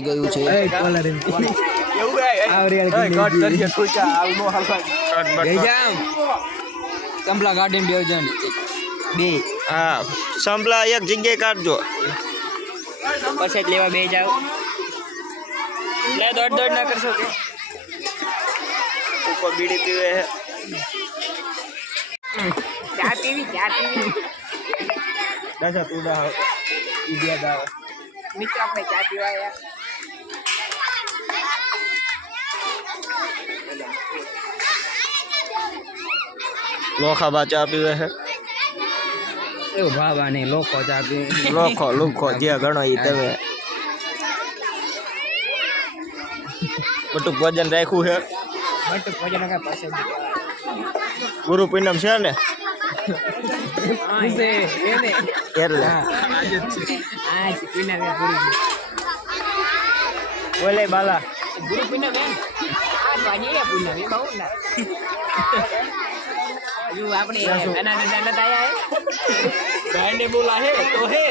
ગયું છે સંપલા ગાર્ડન બેવજન બે હા સંપલા એક જગ્યાએ કાઢજો પરસેટ લેવા બે જાવ લે દોડ ના કરશો કે ઉપર બીડી પીવે હે ચા પીવી દાસા તું દા ઈડિયા દા મિત્ર આપણે ચા પીવા યાર લોખા બા ચા પીવે હે એવું ભાવા નહીં લોકો ચા પીવે લોખો જે ગણો ઈ તમે બટુક ભોજન રાખ્યું છે બટુક ભોજન કા પાસે ગુરુ પૂનમ છે ને એટલે આજ પૂનમ એ પૂરી બોલે બાલા ગુરુ પૂનમ એમ આજ વાગે પૂનમ એ બહુ ના હજુ આપણે નાના નાના આયા હે ગાંડે બોલા હે તો હે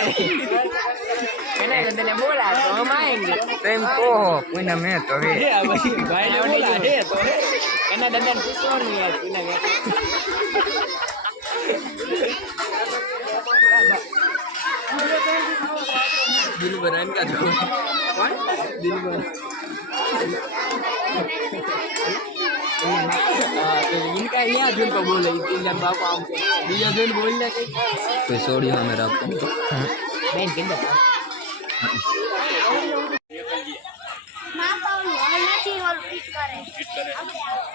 એના ગંદને બોલા તો हम आएंगे પ્રેમ કો પૂનમ હે તો હે ગાંડે બોલા હે તો હે એના દાદાને પૂછવાનું યાર પૂનમ दिल बरान का जो कौन दिल बरान तो इनका यहाँ जुन को बोले तीन बाप आम के दिया जुन बोलने के कोई सोड़ी हमें रखो मैं किंतु